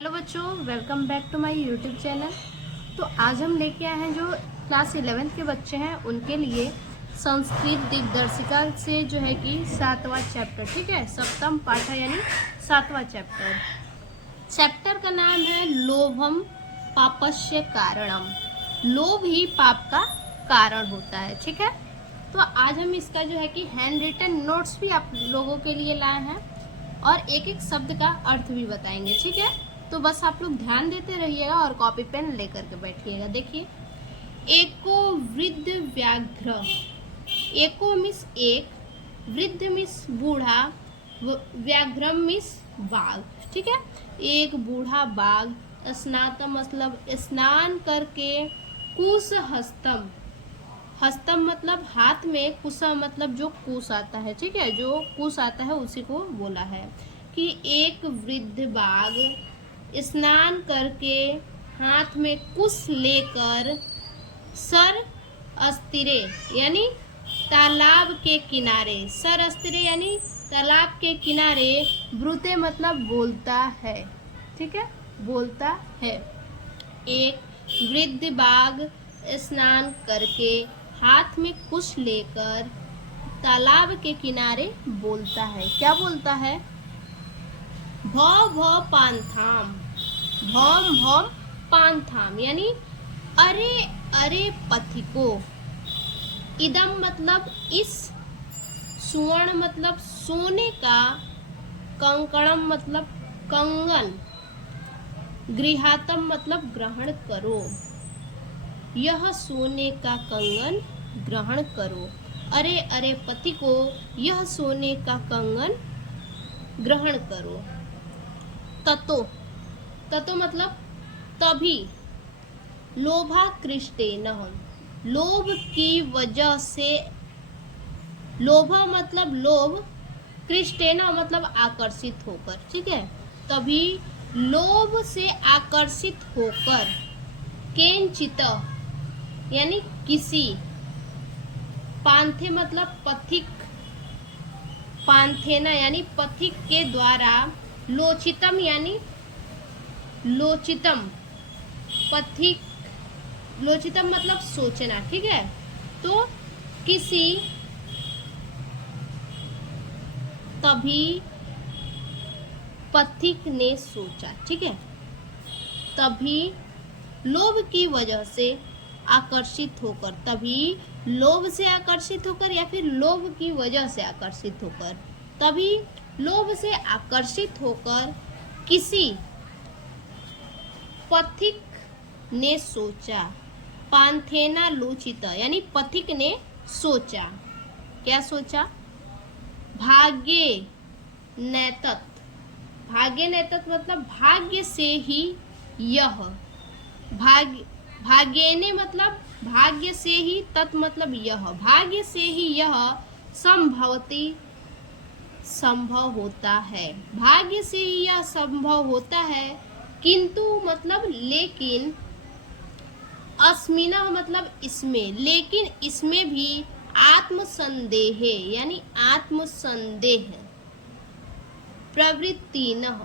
Hello बच्चों, welcome back to my YouTube channel. तो आज हम लेके आए हैं जो क्लास 11th के बच्चे हैं उनके लिए संस्कृत दिग्दर्शिका से जो है कि 7वां चैप्टर, ठीक है, सप्तम पाठ यानी 7वां चैप्टर का नाम है लोभम पापस्य कारणम। लोभ ही पाप का कारण होता है, ठीक है। तो आज हम इसका जो है कि हैंड रिटन नोट्स भी आप लोगों के लिए लाए हैं और एक एक शब्द का अर्थ भी बताएंगे, ठीक है। तो बस आप लोग ध्यान देते रहिएगा और कॉपी पेन लेकर के बैठिएगा। देखिए, एको वृद्ध व्याघ्र, एको मिस एक, वृद्ध मिस बूढ़ा, व्याघ्र मिस बाघ, ठीक है। एक बूढ़ा बाघ स्नातम मतलब स्नान करके, कुश हस्तम, हस्तम मतलब हाथ में, कुशा मतलब जो कुश आता है, ठीक है, जो कुश आता है उसी को बोला है कि एक वृद्ध बाघ स्नान करके हाथ में कुश लेकर सर अस्तिरे यानी तालाब के किनारे, सर अस्तिरे यानी तालाब के किनारे, ब्रूते मतलब बोलता है, ठीक है, बोलता है। एक वृद्ध बाघ स्नान करके हाथ में कुश लेकर तालाब के किनारे बोलता है। क्या बोलता है? भौ भौ पांथाम, भौम भौम पांथाम यानी अरे अरे पथिको। इदम मतलब इस, सुवर्ण मतलब सोने का, कंकणम मतलब कंगन, गृहातम मतलब ग्रहण करो, यह सोने का कंगन ग्रहण करो। अरे अरे पति को यह सोने का कंगन ग्रहण करो। ततो, ततो मतलब तभी, लोभा कृष्टेन, लोभ की वजह से, लोभा मतलब लोभ, कृष्टेन मतलब आकर्षित होकर, ठीक है, तभी लोभ से आकर्षित होकर, केंचित यानी किसी, पांथे मतलब पथिक, पांथेना यानी पथिक के द्वारा, लोचितम यानी लोचितम, पथिक, लोचितम मतलब सोचना, ठीक है। तो किसी, तभी पथिक ने सोचा, ठीक है, तभी लोभ की वजह से आकर्षित होकर, तभी लोभ से आकर्षित होकर या फिर लोभ की वजह से आकर्षित होकर, तभी लोभ से आकर्षित होकर किसी पथिक ने सोचा, पांथेना लोचित यानी पथिक ने सोचा। क्या सोचा? भाग्य नैतत, भाग्य नैतत मतलब भाग्य से ही यह, भाग्य, भाग्यने मतलब भाग्य से ही, तत् मतलब यह, भाग्य से ही यह संभवती, संभव होता है, भाग्य से ही यह संभव होता है। किंतु मतलब लेकिन, अस्मिना मतलब इसमें, लेकिन इसमें भी आत्मसंदेह यानी आत्मसंदेह, प्रवृत्तिनः,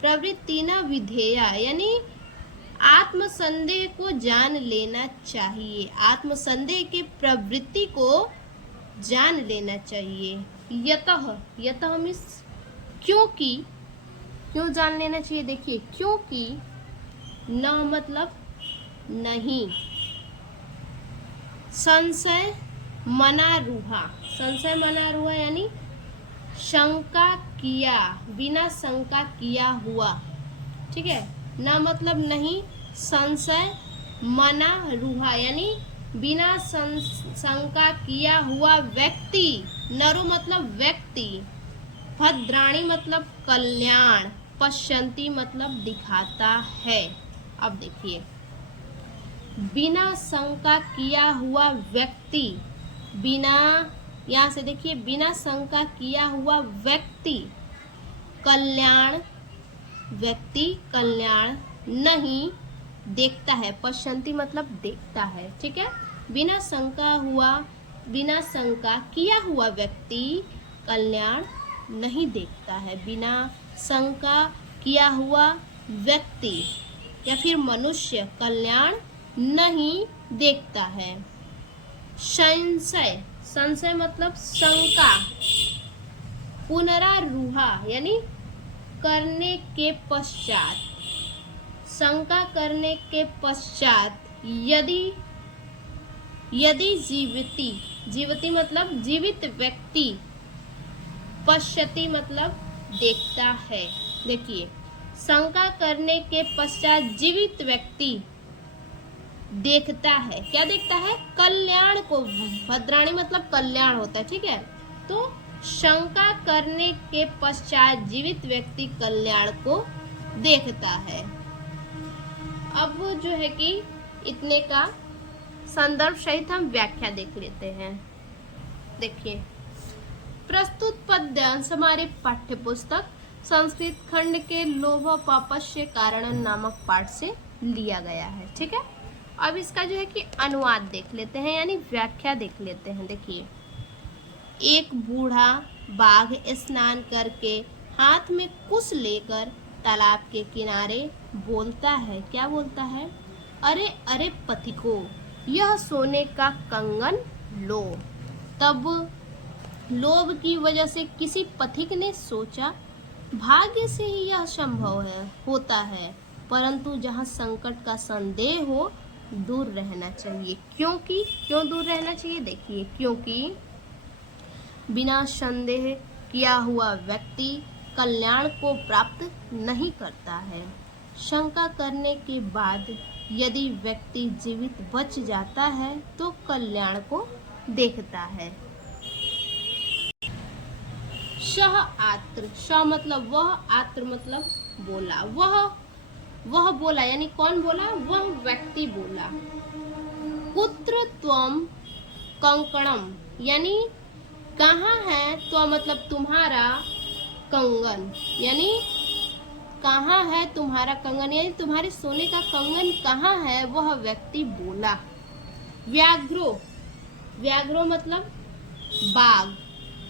प्रवृत्तिनः विधेया यानी आत्मसंदेह को जान लेना चाहिए, आत्मसंदेह की प्रवृत्ति को जान लेना चाहिए। यतः, यतः मीन्स क्योंकि, क्यों जान लेना चाहिए? देखिए, क्योंकि न मतलब नहीं, संशय मना रूहा, संशय मना रूहा यानी शंका किया, बिना शंका किया हुआ, ठीक है, न मतलब नहीं, संशय मना रूहा यानी बिना शंका किया हुआ व्यक्ति, नरु मतलब व्यक्ति, भद्राणी मतलब कल्याण, पश्यंती मतलब दिखाता है। अब देखिए, बिना शंका किया हुआ व्यक्ति, बिना, यहाँ से देखिए, बिना शंका किया हुआ व्यक्ति, कल्याण, व्यक्ति कल्याण नहीं देखता है, पश्यंती मतलब देखता है, ठीक है। बिना शंका हुआ, बिना शंका किया हुआ व्यक्ति कल्याण नहीं देखता है, बिना शंका किया हुआ व्यक्ति या फिर मनुष्य कल्याण नहीं देखता है। संशय, संशय मतलब शंका, पुनरारूहा यानी करने के पश्चात, शंका करने के पश्चात यदि जीवती मतलब जीवित व्यक्ति, पश्यति मतलब देखता है। देखिए, शंका करने के पश्चात जीवित व्यक्ति देखता है, क्या देखता है? कल्याण को। भद्राणी मतलब कल्याण होता है, ठीक है। तो शंका करने के पश्चात जीवित व्यक्ति कल्याण को देखता है। अब जो है कि इतने का संदर्भ सहित हम व्याख्या देख लेते हैं। देखिए, प्रस्तुत पद्यांश हमारे पाठ्य पुस्तक संस्कृत खंड के लोभ पापस्य कारण नामक पाठ से लिया गया है, ठीक है। अब इसका जो है कि अनुवाद देख लेते हैं, यानी व्याख्या देख लेते हैं। देखिए, एक बूढ़ा बाघ स्नान करके हाथ में कुश लेकर तालाब के किनारे बोलता है। क्या बोलता है? अरे अरे पथिको, यह सोने का कंगन लो। तब लोभ की वजह से किसी पथिक ने सोचा, भाग्य से ही यह संभव होता है, परंतु जहाँ संकट का संदेह हो दूर रहना चाहिए। क्यों दूर रहना चाहिए? देखिए, क्योंकि बिना संदेह किया हुआ व्यक्ति कल्याण को प्राप्त नहीं करता है। शंका करने के बाद यदि व्यक्ति जीवित बच जाता है तो कल्याण को देखता है। सह आत्र, स मतलब वह, आत्र मतलब बोला। वह बोला यानी कौन बोला? वह व्यक्ति बोला। कुत्र त्वम कंकणम यानी कहाँ है? त्वम मतलब तुम्हारा, कंगन यानी कहाँ है तुम्हारा कंगन, यानी तुम्हारे सोने का कंगन कहाँ है? वह व्यक्ति बोला। व्याघ्रो मतलब बाघ,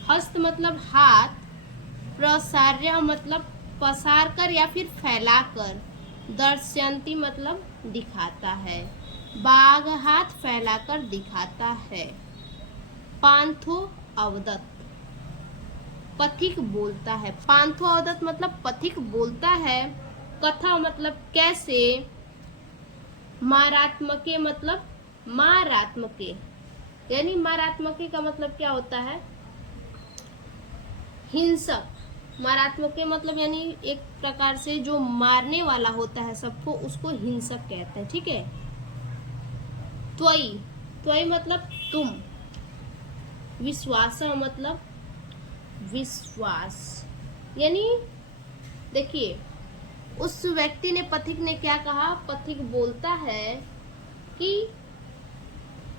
हस्त मतलब हाथ, प्रसार्य मतलब पसार कर या फिर फैलाकर, दर्शयंती मतलब दिखाता है। बाघ हाथ फैलाकर दिखाता है। पांथो अवदत, पथिक बोलता है। पांथो अवदत मतलब पथिक बोलता है। कथा मतलब कैसे। मारात्मके मतलब मारात्मके, यानी मारात्मके का मतलब क्या होता है? हिंसक। मारात्मके मतलब यानी एक प्रकार से जो मारने वाला होता है सबको, उसको हिंसक कहते हैं, ठीक है। त्वयि मतलब तुम। विश्वास मतलब विश्वास, यानी देखिए, उस व्यक्ति ने, पथिक ने क्या कहा? पथिक बोलता है कि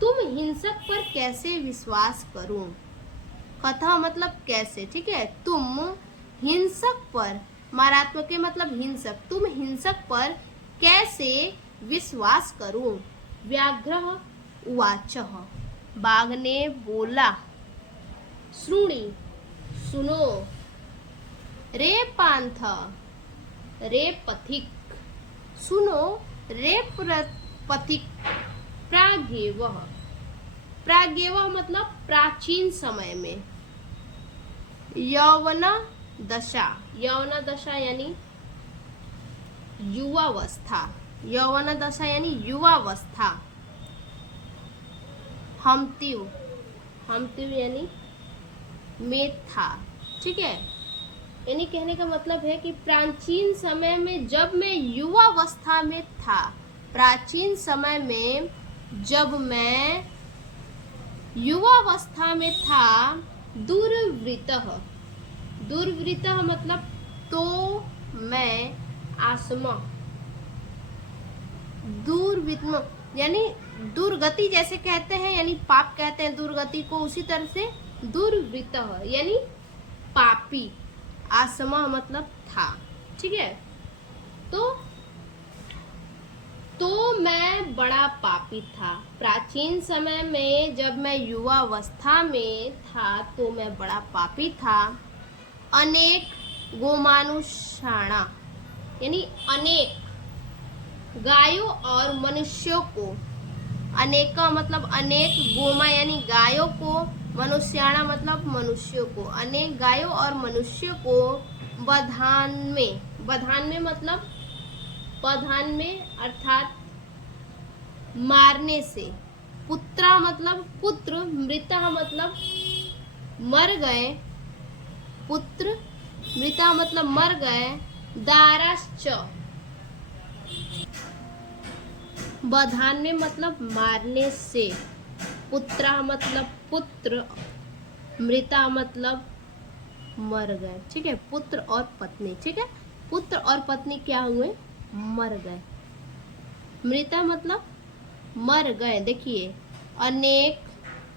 तुम हिंसक पर कैसे विश्वास करूं। कथा मतलब कैसे, ठीक है। तुम हिंसक पर, मारात्मक मतलब हिंसक, तुम हिंसक पर कैसे विश्वास करूं। व्याघ्रः उवाचः, बाघ ने बोला। श्रुणि सुनो। रे पांथ, रे पथिक, सुनो रे पथिक। प्रागेवः, प्रागेवः मतलब प्राचीन समय में। यौवन दशा, यौवन दशा यानी युवावस्था, यौवन दशा यानी युवावस्था। हमतिव, हमतिव यानी में था, ठीक है। यानी कहने का मतलब है कि प्राचीन समय में जब मैं युवावस्था में था, प्राचीन समय में जब मैं युवावस्था में था, दुर्वृतः, दुर्वृतः मतलब तो मैं आसमा, दुर्वित्म यानी दुर्गति जैसे कहते हैं, यानी पाप कहते हैं दुर्गति को, उसी तरह से दुर्वृतः यानी पापी, आसमा मतलब था, ठीक है। तो मैं बड़ा पापी था। प्राचीन समय में जब मैं युवावस्था में था तो मैं बड़ा पापी था। अनेक गोमानुषाणा, यानी अनेक गायों और मनुष्यों को, अनेक का मतलब अनेक, गोमा यानी गायों को, मनुष्याणा मतलब मनुष्यों को, अनेक गायों और मनुष्यों को बधान में मतलब बधान में अर्थात मारने से, पुत्रा मतलब पुत्र, मृता मतलब मर गए, पुत्र मृता मतलब मर गए, दाराश्च बधान में मतलब मारने से, पुत्रा मतलब पुत्र, मृता मतलब मर गए। ठीक है, पुत्र और पत्नी, ठीक है, पुत्र और पत्नी क्या हुए, मर गए। मृता मतलब मर गए। देखिए, अनेक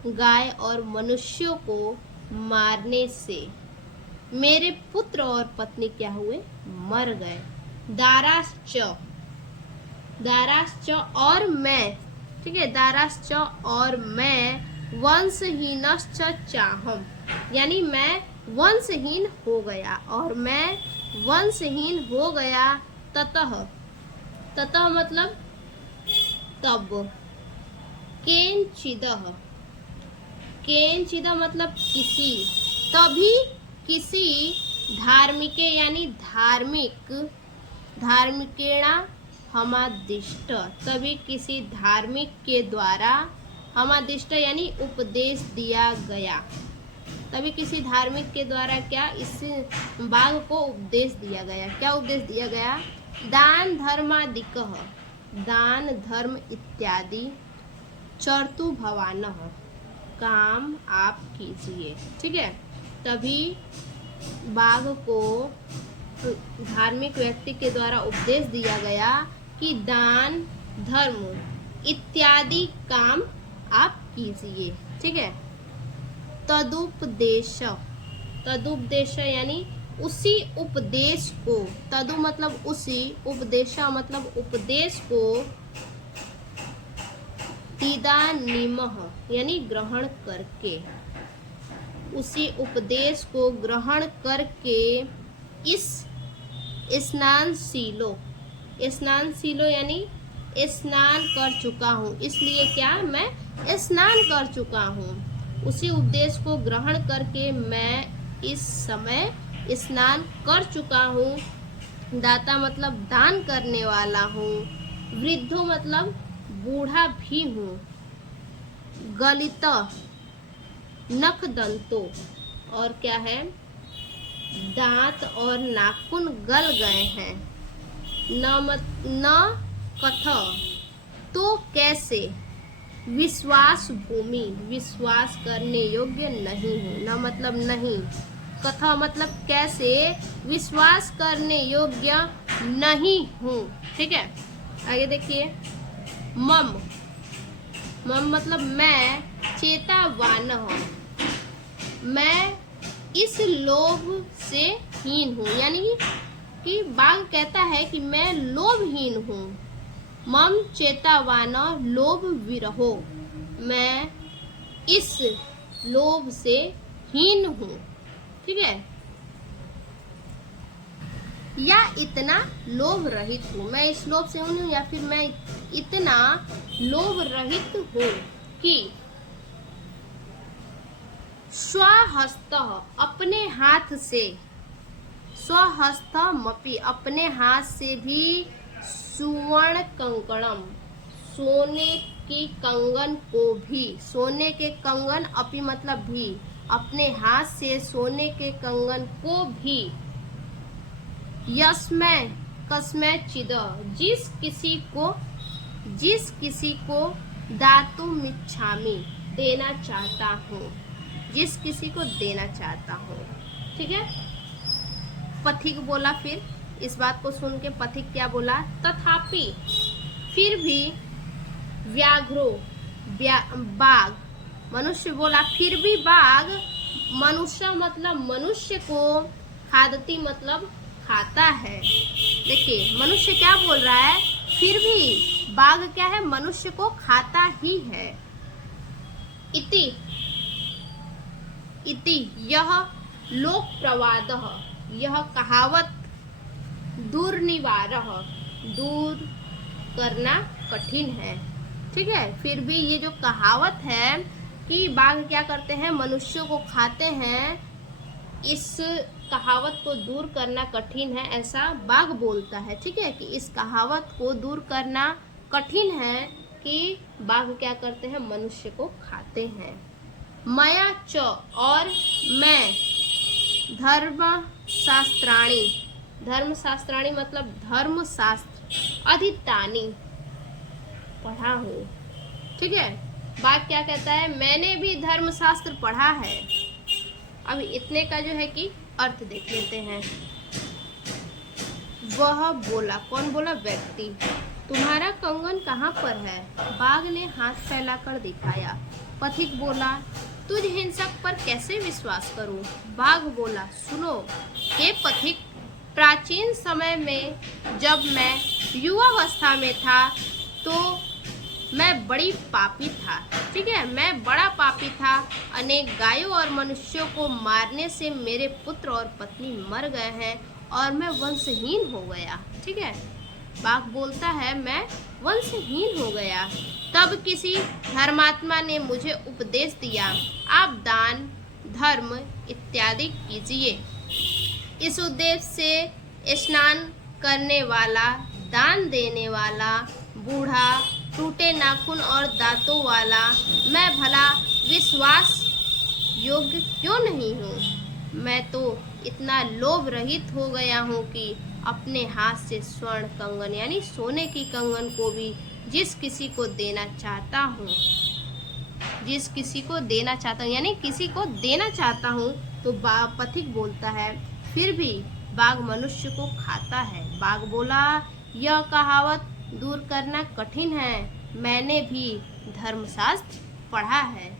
गाय और मनुष्यों को मारने से मेरे पुत्र और पत्नी क्या हुए, मर गए। दाराश्च और मैं, ठीक है, दाराश्च और मैं वंशहीनश्च चाहम, यानी मैं वंशहीन हो गया, और मैं वंशहीन हो गया। ततः मतलब तब, केनचिदः मतलब किसी, तभी किसी धार्मिके यानी धार्मिकेणा हमादिष्ट, तभी किसी धार्मिक के द्वारा, हमादिष्ट यानी उपदेश दिया गया, तभी किसी धार्मिक के द्वारा क्या, इस बाघ को उपदेश दिया गया। क्या उपदेश दिया गया, दान धर्मादिकः, दान धर्म इत्यादि, चर्तु भवानः काम आप कीजिए। ठीक है, तभी बाघ को धार्मिक व्यक्ति के द्वारा उपदेश दिया गया कि दान धर्म इत्यादि काम आप कीजिए। ठीक है, तदुपदेश यानी उसी उपदेश को, तदु मतलब उसी, उपदेश मतलब उपदेश को, इदानीमः यानी ग्रहण करके, उसी उपदेश को ग्रहण करके, इस स्नानशीलो यानी स्नान कर चुका हूँ, इसलिए क्या, मैं स्नान कर चुका हूँ। उसी उपदेश को ग्रहण करके मैं इस समय स्नान कर चुका हूँ। दाता मतलब दान करने वाला हूँ। वृद्धो मतलब बूढ़ा भी हूँ। गलित नख दंतो, और क्या है, दांत और नाखून गल गए हैं। न कथ तो कैसे, विश्वास भूमि विश्वास करने योग्य नहीं हूँ। न मतलब नहीं, कथा मतलब कैसे, विश्वास करने योग्य नहीं हूँ। ठीक है, आगे देखिए, मम मतलब मैं, चेतावान हूँ, मैं इस लोभ से हीन हूँ, यानी कि बाघ कहता है कि मैं लोभहीन हूँ। मम चेतावान लोभ विरहो, मैं इस लोभ से हीन हूँ। ठीक है, या इतना लोभ रहित हूँ, मैं इस लोभ से हूँ, या फिर मैं इतना लोभ रहित हूँ कि स्वहस्त अपने हाथ से, स्वहस्तमपि अपने हाथ से भी, सुवर्ण कंकणम सोने की कंगन को भी, सोने के कंगन अपि मतलब भी, अपने हाथ से सोने के कंगन को भी, यस्मै कस्मै चिद जिस किसी को दातुमिच्छामि देना चाहता हूँ, जिस किसी को देना चाहता हूँ। ठीक है, पथिक बोला, फिर इस बात को सुन के पथिक क्या बोला, तथापि फिर भी, व्याघ्रो बाघ, मनुष्य बोला फिर भी बाघ, मनुष्य मतलब मनुष्य को, खादती मतलब खाता है। देखिए, मनुष्य क्या बोल रहा है, फिर भी बाघ क्या है, मनुष्य को खाता ही है। इति यह लोक प्रवादः, यह कहावत दुर्निवारः, दूर करना कठिन है। ठीक है, फिर भी ये जो कहावत है कि बाघ क्या करते हैं, मनुष्यों को खाते हैं, इस कहावत को दूर करना कठिन है, ऐसा बाघ बोलता है। ठीक है, कि इस कहावत को दूर करना कठिन है कि बाघ क्या करते हैं, मनुष्य को खाते हैं। मया च, और मैं, धर्मशास्त्राणि, धर्मशास्त्राणि मतलब धर्मशास्त्र, अधितानि, पढ़ा हूँ। ठीक है, बाघ क्या कहता है, मैंने भी धर्मशास्त्र पढ़ा है। अब इतने का जो है कि अर्थ देख लेते हैं। वह बोला, कौन बोला, व्यक्ति, तुम्हारा कंगन कहाँ पर है? बाघ ने हाथ फैलाकर दिखाया। पथिक बोला, तुझ हिंसक पर कैसे विश्वास करूं? बाघ बोला, सुनो हे पथिक, प्राचीन समय में जब मैं युवावस्था में था तो मैं बड़ी पापी था। ठीक है, मैं बड़ा पापी था। अनेक गायों और मनुष्यों को मारने से मेरे पुत्र और पत्नी मर गए हैं और मैं वंशहीन हो गया। ठीक है, बाघ बोलता है मैं वंशहीन हो गया। तब किसी धर्मात्मा ने मुझे उपदेश दिया, आप दान, धर्म इत्यादि कीजिए। इस उद्देश्य से स्नान करने वाला, दान देने वाला, बूढ़ा, टूटे नाखून और दांतों वाला मैं भला विश्वास योग्य क्यों नहीं हूँ? मैं तो इतना लोभ रहित हो गया हूँ कि अपने हाथ से स्वर्ण कंगन यानी सोने की कंगन को भी जिस किसी को देना चाहता हूँ, जिस किसी को देना चाहता हूँ यानी किसी को देना चाहता हूँ, तो पथिक बोलता है फिर भी बाघ मनुष्य को खाता है। बाघ बोला, यह कहावत दूर करना कठिन है, मैंने भी धर्मशास्त्र पढ़ा है।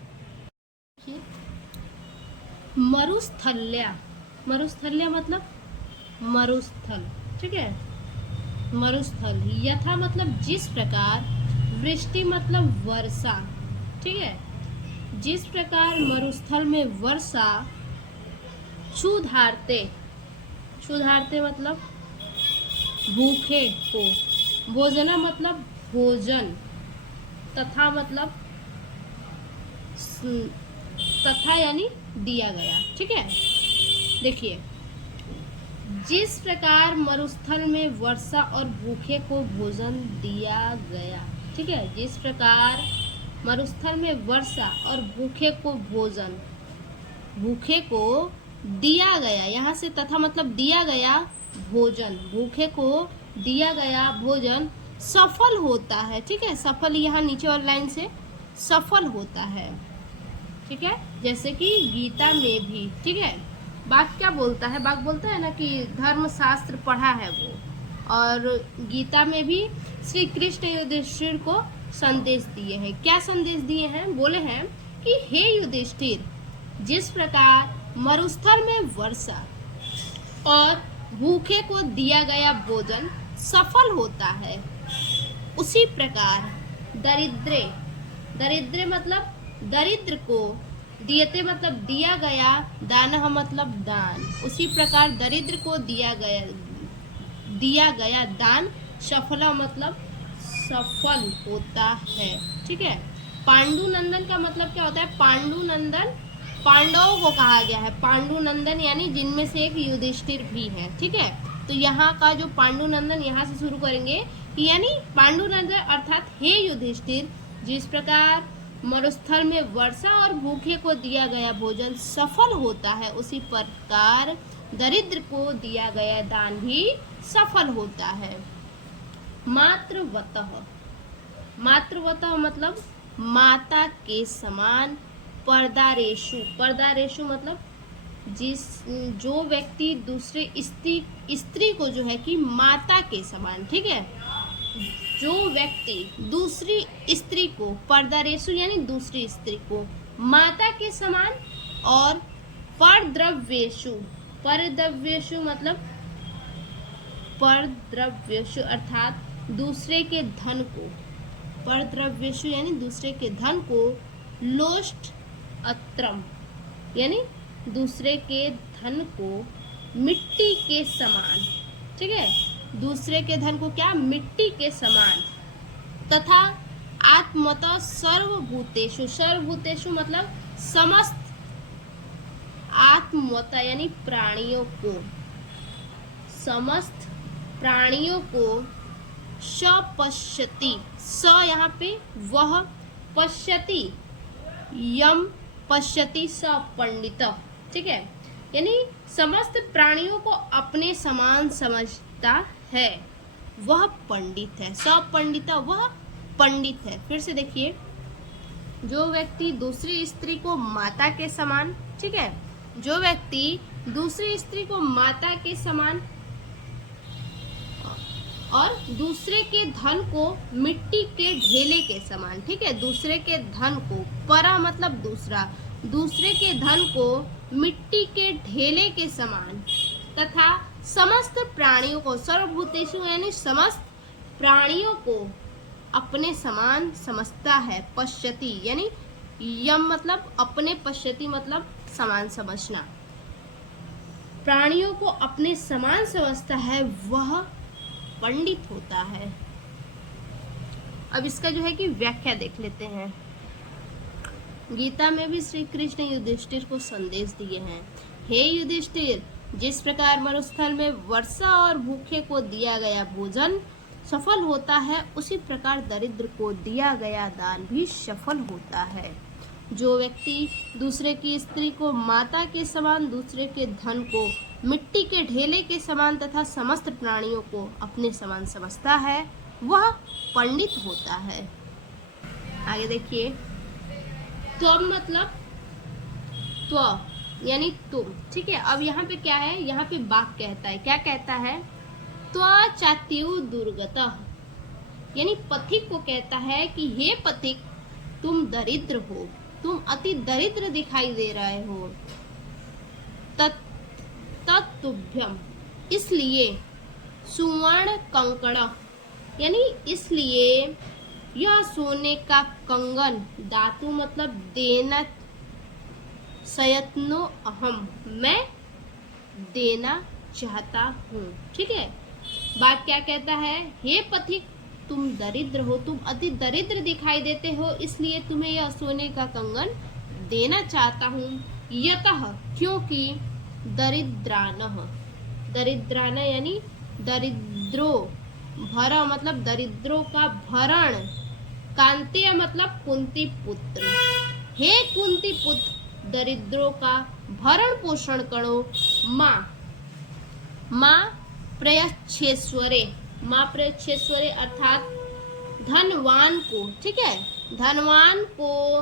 मरुस्थल्या, मरुस्थल्या मतलब मरुस्थल। ठीक है, मरुस्थल, यथा मतलब जिस प्रकार, वृष्टि मतलब वर्षा। ठीक है, जिस प्रकार मरुस्थल में वर्षा, क्षुधार्ते, क्षुधार्ते मतलब भूखे को, भोजना मतलब भोजन, तथा मतलब तथा यानी दिया गया। ठीक है, देखिए, जिस प्रकार मरुस्थल में वर्षा और भूखे को भोजन दिया गया। ठीक है, जिस प्रकार मरुस्थल में वर्षा और भूखे को भोजन, भूखे को दिया गया, यहाँ से तथा मतलब दिया गया भोजन, भूखे को दिया गया भोजन सफल होता है। ठीक है, सफल यहाँ नीचे और लाइन से सफल होता है। ठीक है, जैसे कि गीता में भी। ठीक है, बाघ क्या बोलता है, बाघ बोलता है ना कि धर्मशास्त्र पढ़ा है वो, और गीता में भी श्री कृष्ण युधिष्ठिर को संदेश दिए हैं। क्या संदेश दिए हैं, बोले हैं कि हे युधिष्ठिर, जिस प्रकार मरुस्थल में वर्षा और भूखे को दिया गया भोजन सफल होता है, उसी प्रकार दरिद्रे, दरिद्र मतलब दरिद्र को, दियते मतलब दिया गया, दानः मतलब दान, उसी प्रकार दरिद्र को दिया गया दान सफला मतलब सफल होता है। ठीक है, पांडुनंदन का मतलब क्या होता है, पांडुनंदन पांडवों को कहा गया है, पांडुनंदन यानी जिनमें से एक युधिष्ठिर भी है। ठीक है, तो यहाँ का जो पांडुनंदन, यहाँ से शुरू करेंगे कि यानी पांडुनंदन अर्थात हे युधिष्ठिर, जिस प्रकार मरुस्थल में वर्षा और भूखे को दिया गया भोजन सफल होता है, उसी प्रकार दरिद्र को दिया गया दान भी सफल होता है। मातृवतः, मातृवतः मतलब माता के समान, पर्दारेशु, पर्दारेशु मतलब जो व्यक्ति दूसरे स्त्री को जो है कि माता के समान। ठीक है, जो व्यक्ति दूसरी स्त्री को, पर्दारेशु यानी दूसरी स्त्री को माता के समान, और परद्रव्येशु, परद्रव्येशु मतलब परद्रव्येशु अर्थात दूसरे के धन को, परद्रव्येशु यानी दूसरे के धन को, लोष्ट अत्रम यानी दूसरे के धन को मिट्टी के समान। ठीक है, दूसरे के धन को क्या, मिट्टी के समान, तथा आत्मतः सर्वभूतेषु, सर्वभूतेषु मतलब समस्त, आत्मतः यानी प्राणियों को, समस्त प्राणियों को सपश्यति, स यहाँ पे वह, पश्यति यम पश्यति स पंडित, ठीक है, यानी समस्त प्राणियों को अपने समान समझता है, वह पंडित है, स पंडित वह पंडित है। फिर से देखिए, जो व्यक्ति दूसरी स्त्री को माता के समान, ठीक है, जो व्यक्ति दूसरी स्त्री को माता के समान और दूसरे के धन को मिट्टी के ढेले के समान, ठीक है, दूसरे के धन को, परा मतलब दूसरा, दूसरे के धन को मिट्टी के ढेले के समान, तथा समस्त प्राणियों को, सर्वभूतेषु यानी समस्त प्राणियों को अपने समान समझता है, पश्यति यानी यम मतलब अपने, पश्यति मतलब समान समझना, प्राणियों को अपने समान समझता है, वह पंडित होता है। अब इसका जो है कि व्याख्या देख लेते हैं। गीता में भी श्री कृष्ण युधिष्ठिर को संदेश दिए हैं, हे युधिष्ठिर, जिस प्रकार मरुस्थल में वर्षा और भूखे को दिया गया भोजन सफल होता है, उसी प्रकार दरिद्र को दिया गया दान भी सफल होता है। जो व्यक्ति दूसरे की स्त्री को माता के समान, दूसरे के धन को मिट्टी के ढेले के समान तथा समस्त प्राणियों को अपने समान समझता है, वह पंडित होता है। आगे देखिए, त्वम मतलब त्व यानी तुम, ठीक है। अब यहाँ पे क्या है, यहाँ पे वाक्य कहता है, क्या कहता है, त्वचात्यु दुर्गतः, यानी पथिक को कहता है कि हे पथिक, तुम दरिद्र हो, तुम अति दरिद्र दिखाई दे रहे हो, तत्तुभ्यम, इसलिए सुवर्ण कंकण, यानी इसलिए यह सोने का कंगन, धातु मतलब देना, सयत्नो अहम, मैं देना चाहता हूँ, ठीक है। बात क्या कहता है, हे पथिक, तुम दरिद्र हो, तुम अति दरिद्र दिखाई देते हो, इसलिए तुम्हें यह सोने का कंगन देना चाहता हूँ। यतः, क्योंकि दरिद्रानः, दरिद्रान यानी दरिद्रो, भर मतलब दरिद्रों का भरण, कांतेय मतलब कुंती पुत्र, हे कुंती पुत्र, दरिद्रों का भरण पोषण करो। माँ प्रयच्छेश्वरे, माँ प्रयच्छेश्वरे अर्थात धनवान को, ठीक है, धनवान को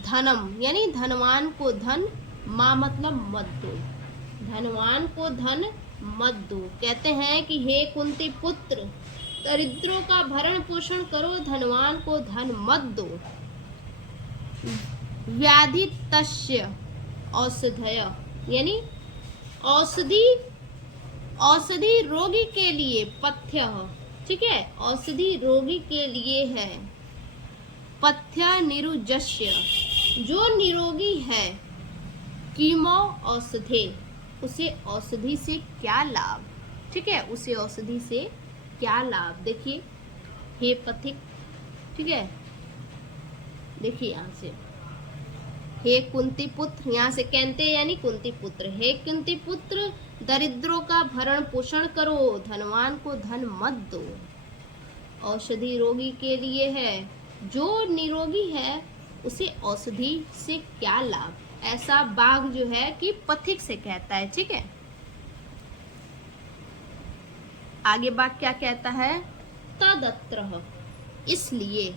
धनम यानी धनवान को धन, माँ मतलब मत दो, धनवान को धन मत दो। कहते हैं कि हे कुंती पुत्र, दरिद्रों का भरण पोषण करो, धनवान को धन मत दो। व्याधि तस्य औषधय, यानी औषधि, औषधि रोगी के लिए, पथ्य, ठीक है, औषधि रोगी के लिए है। पथ्य निरुजस्य, जो निरोगी है, कीमो औषधे, उसे औषधि से क्या लाभ, ठीक है, उसे औषधि से क्या लाभ। देखिए, हे पथिक, ठीक है, देखिए यहाँ से, हे कुंती पुत्र, यहाँ से कहते यानी कुंती पुत्र, हे कुंती पुत्र, दरिद्रों का भरण पोषण करो, धनवान को धन मत दो। औषधि रोगी के लिए है, जो निरोगी है उसे औषधि से क्या लाभ, ऐसा बाघ जो है कि पथिक से कहता है, ठीक है। आगे बाघ क्या कहता है, तदत्र, इसलिए,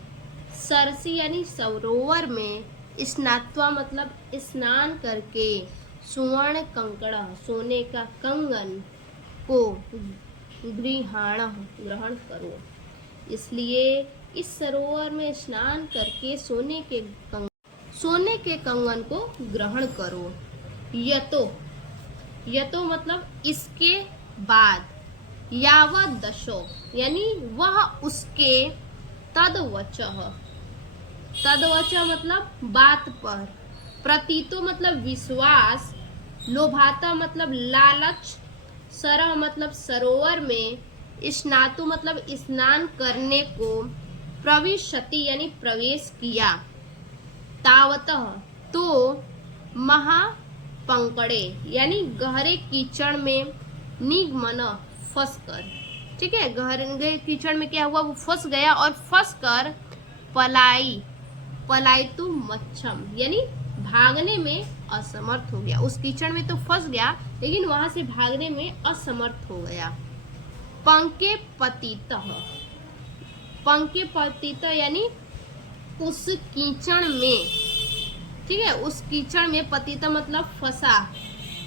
सरसी यानी सरोवर में, स्नात्वा मतलब स्नान करके, सुवर्ण कंकड़ सोने का कंगन को, गृहाण ग्रहण करो, इसलिए इस सरोवर में स्नान करके सोने के कंगन को ग्रहण करो। यतो, यतो मतलब इसके बाद, यावत दशो यानी वह उसके, तदवचः, तदवचः मतलब बात पर, प्रतीतो मतलब विश्वास, लोभाता मतलब लालच, सरह मतलब सरोवर में, स्नातु मतलब स्नान करने को, प्रविशति यानी प्रवेश किया, तावतः तो महापंकड़े यानी गहरे कीचड़ में, निगमन फंसकर, ठीक है, गहरे कीचड़ में क्या हुआ, वो फंस गया और फंसकर पलायतु मच्छम यानी भागने में असमर्थ हो गया। उस कीचड़ में तो फंस गया लेकिन वहां से भागने में असमर्थ हो गया। पंके पतितः यानी उस कीचड़ में, ठीक है, उस कीचड़ में, पतितः मतलब फंसा,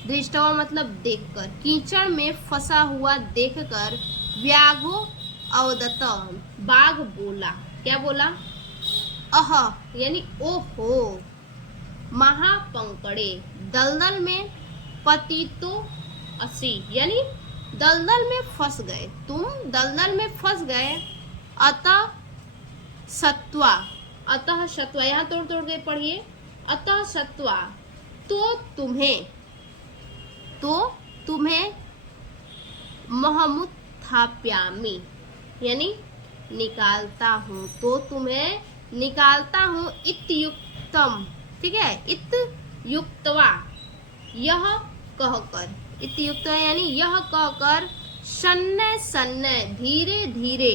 दृष्टवा मतलब देखकर, कीचड़ में फंसा हुआ देखकर, व्याघो अवदत बाघ बोला, क्या बोला, अह यानी ओहो, महापंकड़े दलदल में, पतितो असी यानी दलदल में फंस गए, तुम दलदल में फंस गए, अतः सत्वा, अतः सत्वा, यहाँ तोड़ तोड़ के पढ़िए, अतः सत्वा तो तुम्हें महमुत्थाप्यामि यानी निकालता हूँ, तो तुम्हें निकालता हूँ, इत्युक्तम, ठीक है, इत्युक्तवा यह कहकर, इत्युक्तवा यानी यह कहकर, सन्ने सन्ने धीरे धीरे,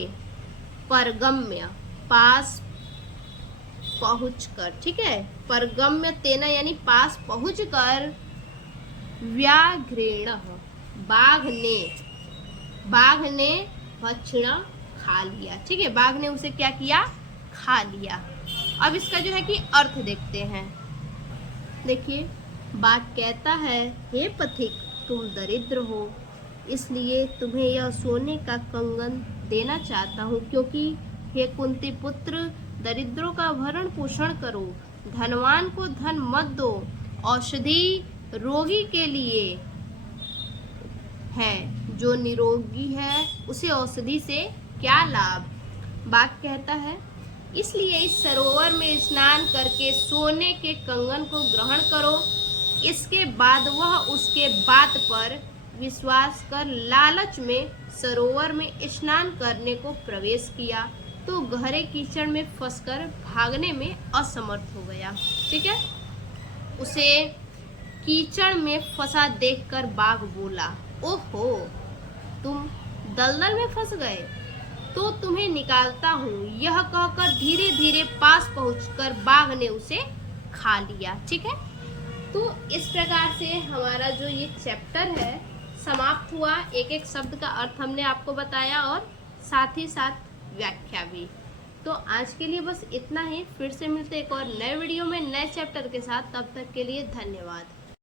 परगम्य पास पहुंचकर, ठीक है, परगम्य तेना यानी पास पहुंचकर, व्याघ्रेण बाघ ने भक्षण खा लिया, ठीक है, बाघ ने उसे क्या किया, खा लिया। अब इसका जो है कि अर्थ देखते हैं। देखिए, बाघ कहता है, हे पथिक, तुम दरिद्र हो, इसलिए तुम्हें यह सोने का कंगन देना चाहता हूँ, क्योंकि हे कुंती पुत्र, दरिद्रों का भरण पोषण करो, धनवान को धन मत दो, औषधि रोगी के लिए है, जो निरोगी है उसे औषधि से क्या लाभ। बाघ कहता है, इसलिए इस सरोवर में स्नान करके सोने के कंगन को ग्रहण करो। इसके बाद वह उसके बात पर विश्वास कर लालच में सरोवर में स्नान करने को प्रवेश किया, तो गहरे कीचड़ में फंसकर भागने में असमर्थ हो गया, ठीक है। उसे कीचड़ में फंसा देखकर बाघ बोला, ओहो, तुम दलदल में फंस गए, तो तुम्हें निकालता हूँ, यह कहकर धीरे धीरे पास पहुंचकर बाघ ने उसे खा लिया, ठीक है। तो इस प्रकार से हमारा जो ये चैप्टर है समाप्त हुआ। एक एक शब्द का अर्थ हमने आपको बताया और साथ ही साथ व्याख्या भी। तो आज के लिए बस इतना ही, फिर से मिलते एक और नए वीडियो में नए चैप्टर के साथ, तब तक के लिए धन्यवाद।